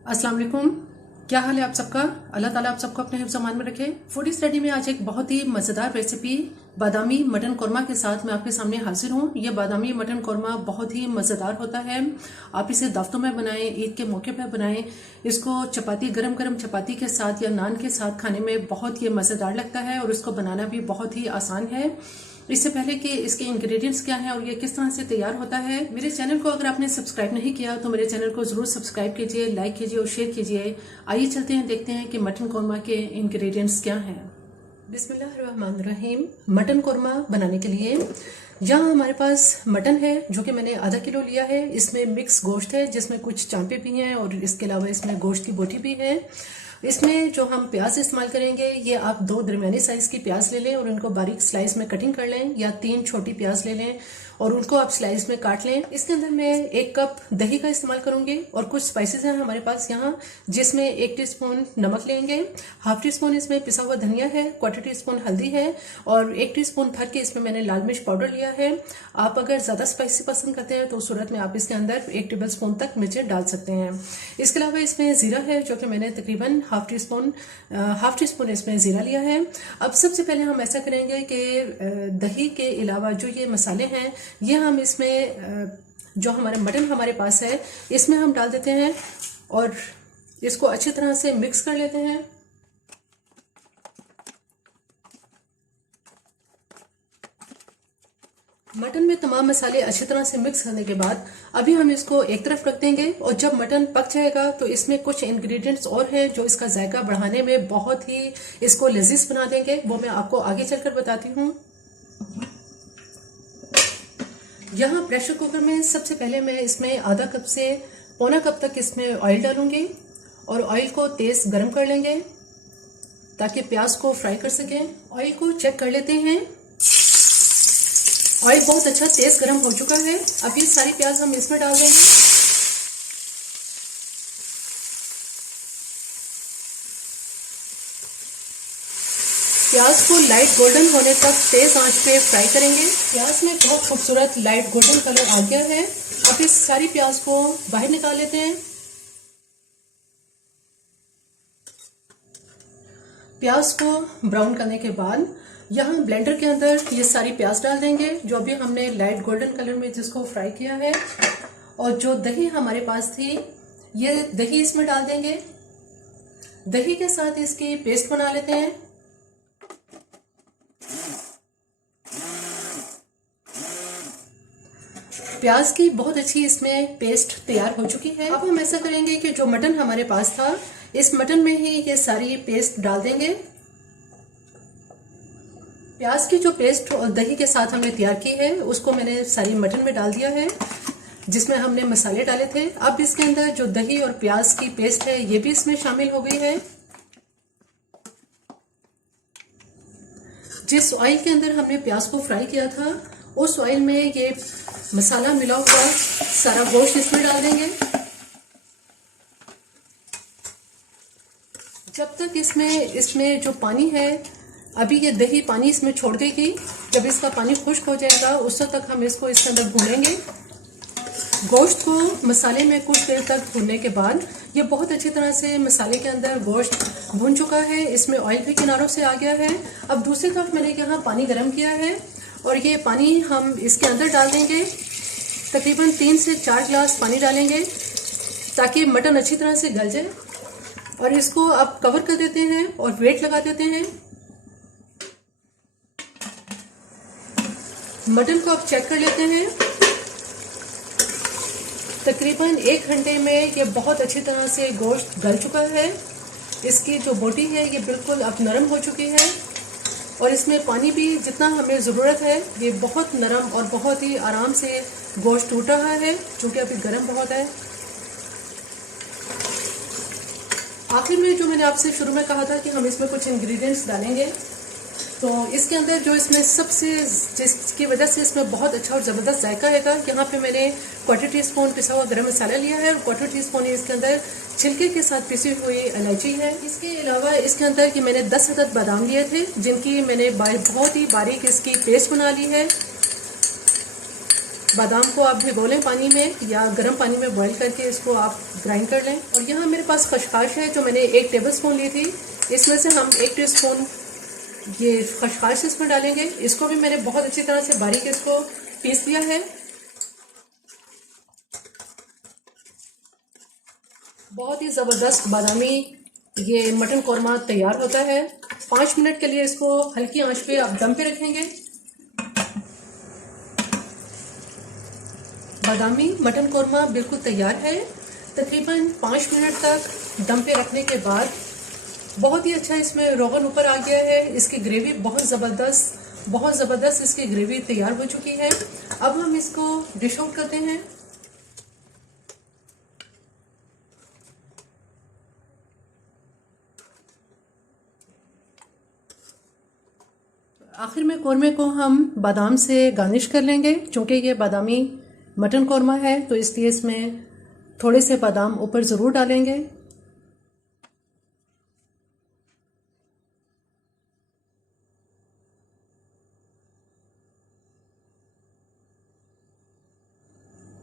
अस्सलाम वालेकुम। क्या हाल है आप सबका? अल्लाह ताला आप सबको अपने हिफ्ज़ अमान में रखे। फूडी स्टडी में आज एक बहुत ही मज़ेदार रेसिपी बादामी मटन कौरमा के साथ मैं आपके सामने हाजिर हूँ। ये बादामी मटन कौरमा बहुत ही मज़ेदार होता है। आप इसे दावतों में बनाएं, ईद के मौके पर बनाएं। इसको चपाती गरम गरम चपाती के साथ या नान के साथ खाने में बहुत ही मज़ेदार लगता है और इसको बनाना भी बहुत ही आसान है। इससे पहले कि इसके इंग्रेडिएंट्स क्या हैं और ये किस तरह से तैयार होता है, मेरे चैनल को अगर आपने सब्सक्राइब नहीं किया तो मेरे चैनल को जरूर सब्सक्राइब कीजिए, लाइक कीजिए और शेयर कीजिए। आइए चलते हैं, देखते हैं कि मटन कौरमा के इंग्रेडिएंट्स क्या हैं। बिस्मिल्लाहिर्रहमानिर्रहीम। मटन कौरमा बनाने के लिए यहाँ हमारे पास मटन है जो कि मैंने आधा किलो लिया है। इसमें मिक्स गोश्त है जिसमें कुछ चांपे भी हैं और इसके अलावा इसमें गोश्त की बोटी भी है। इसमें जो हम प्याज इस्तेमाल करेंगे, ये आप 2 दरमियानी साइज की प्याज ले लें और उनको बारीक स्लाइस में कटिंग कर लें, या 3 छोटी प्याज ले लें और उनको आप स्लाइस में काट लें। इसके अंदर मैं 1 कप दही का इस्तेमाल करूंगी और कुछ स्पाइसेस हैं हमारे पास यहाँ, जिसमें 1 टीस्पून नमक लेंगे, हाफ टी स्पून इसमें पिसा हुआ धनिया है, 1/4 टीस्पून हल्दी है और 1 टीस्पून भर के इसमें मैंने लाल मिर्च पाउडर लिया है। आप अगर ज्यादा स्पाइसी पसंद करते हैं तो उस सूरत में आप इसके अंदर 1 टेबल स्पून तक मिर्चें डाल सकते हैं। इसके अलावा इसमें जीरा है जो कि मैंने तकरीबन हाफ टी स्पून इसमें जीरा लिया है। अब सबसे पहले हम ऐसा करेंगे कि दही के अलावा जो ये मसाले हैं ये हम इसमें जो मटन हमारे पास है इसमें हम डाल देते हैं और इसको अच्छी तरह से मिक्स कर लेते हैं। मटन में तमाम मसाले अच्छी तरह से मिक्स करने के बाद अभी हम इसको एक तरफ रख देंगे और जब मटन पक जाएगा तो इसमें कुछ इंग्रेडिएंट्स और हैं जो इसका जायका बढ़ाने में बहुत ही इसको लजीज बना देंगे, वो मैं आपको आगे चलकर बताती हूँ। यहाँ प्रेशर कुकर में सबसे पहले मैं इसमें आधा कप से पौना कप तक इसमें ऑयल डालूंगी और ऑयल को तेज गर्म कर लेंगे ताकि प्याज को फ्राई कर सकें। ऑयल को चेक कर लेते हैं। ऑयल बहुत अच्छा तेज गर्म हो चुका है। अब ये सारी प्याज हम इसमें डाल देंगे। प्याज को लाइट गोल्डन होने तक तेज आंच पे फ्राई करेंगे। प्याज में बहुत खूबसूरत लाइट गोल्डन कलर आ गया है। अब इस सारी प्याज को बाहर निकाल लेते हैं। प्याज को ब्राउन करने के बाद यहाँ ब्लेंडर के अंदर ये सारी प्याज डाल देंगे जो अभी हमने लाइट गोल्डन कलर में जिसको फ्राई किया है, और जो दही हमारे पास थी ये दही इसमें डाल देंगे। दही के साथ इसकी पेस्ट बना लेते हैं। प्याज की बहुत अच्छी इसमें पेस्ट तैयार हो चुकी है। अब हम ऐसा करेंगे कि जो मटन हमारे पास था इस मटन में ही ये सारी पेस्ट डाल देंगे। प्याज की जो पेस्ट और दही के साथ हमने तैयार की है उसको मैंने सारी मटन में डाल दिया है जिसमें हमने मसाले डाले थे। अब इसके अंदर जो दही और प्याज की पेस्ट है ये भी इसमें शामिल हो गई है। जिस ऑयल के अंदर हमने प्याज को फ्राई किया था उस ऑयल में ये मसाला मिला हुआ सारा गोश्त इसमें डाल देंगे। जब तक इसमें जो पानी है, अभी ये दही पानी इसमें छोड़ देगी, जब इसका पानी खुश्क हो जाएगा उस वक्त तक हम इसको इसके अंदर भूनेंगे। गोश्त को मसाले में कुछ देर तक भूनने के बाद ये बहुत अच्छी तरह से मसाले के अंदर गोश्त भून चुका है। इसमें ऑयल भी किनारों से आ गया है। अब दूसरी तरफ मैंने यहाँ पानी गर्म किया है और ये पानी हम इसके अंदर डाल देंगे। तकरीबन 3 से 4 गिलास पानी डालेंगे ताकि मटन अच्छी तरह से गल जाए। और इसको अब कवर कर देते हैं और वेट लगा देते हैं। मटन को अब चेक कर लेते हैं। तकरीबन 1 घंटे में ये बहुत अच्छी तरह से गोश्त गल चुका है। इसकी जो बोटी है ये बिल्कुल अब नरम हो चुकी है और इसमें पानी भी जितना हमें ज़रूरत है। ये बहुत नरम और बहुत ही आराम से गोश्त टूट रहा है जो कि अभी गर्म बहुत है। आखिर में जो मैंने आपसे शुरू में कहा था कि हम इसमें कुछ इंग्रेडिएंट्स डालेंगे, तो इसके अंदर जो इसमें सबसे जिसकी वजह से इसमें बहुत अच्छा और ज़बरदस्त जायका आएगा, यहाँ पे मैंने 1/4 टीस्पून पिसा हुआ गरम मसाला लिया है और 1/4 टीस्पून इसके अंदर छिलके के साथ पिसी हुई इलायची है। इसके अलावा इसके अंदर कि मैंने 10 अदद बादाम लिए थे जिनकी मैंने बहुत ही बारीक इसकी पेस्ट बना ली है। बादाम को आप भिगो लें पानी में या गर्म पानी में बॉईल करके इसको आप ग्राइंड कर लें। और यहाँ मेरे पास खशखाश है जो मैंने 1 टेबलस्पून ली थी, इसमें से हम 1 टीस्पून ये खशखाश इसमें डालेंगे। इसको भी मैंने बहुत अच्छी तरह से बारीक इसको पीस लिया है। बहुत ही ज़बरदस्त बादामी ये मटन कौरमा तैयार होता है। 5 मिनट के लिए इसको हल्की आंच पे आप दम पे रखेंगे। बादामी मटन कौरमा बिल्कुल तैयार है। तकरीबन 5 मिनट तक दम पे रखने के बाद बहुत ही अच्छा इसमें रोगन ऊपर आ गया है। इसकी ग्रेवी बहुत ज़बरदस्त इसकी ग्रेवी तैयार हो चुकी है। अब हम इसको डिश आउट करते हैं। आखिर में कौरमे को हम बादाम से गार्निश कर लेंगे। चूँकि ये बादामी मटन कौरमा है तो इसलिए इसमें थोड़े से बादाम ऊपर ज़रूर डालेंगे।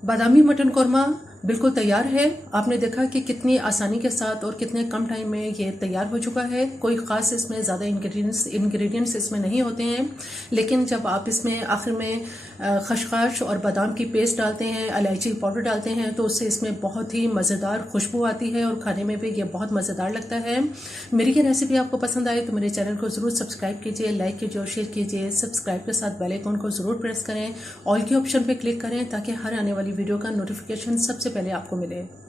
बादामी मटन कौरमा बिल्कुल तैयार है। आपने देखा कि कितनी आसानी के साथ और कितने कम टाइम में ये तैयार हो चुका है। कोई ख़ास इसमें ज़्यादा इंग्रेडिएंट्स इसमें नहीं होते हैं, लेकिन जब आप इसमें आखिर में खशखाश और बादाम की पेस्ट डालते हैं, इलायची पाउडर डालते हैं, तो उससे इसमें बहुत ही मज़ेदार खुशबू आती है और खाने में भी ये बहुत मज़ेदार लगता है। मेरी ये रेसिपी आपको पसंद आए तो मेरे चैनल को ज़रूर सब्सक्राइब कीजिए, लाइक कीजिए और शेयर कीजिए। सब्सक्राइब के साथ बेल आइकन को ज़रूर प्रेस करें, ऑल के ऑप्शन पर क्लिक करें ताकि हर आने वाली वीडियो का नोटिफिकेशन सबसे पहले आपको मिले।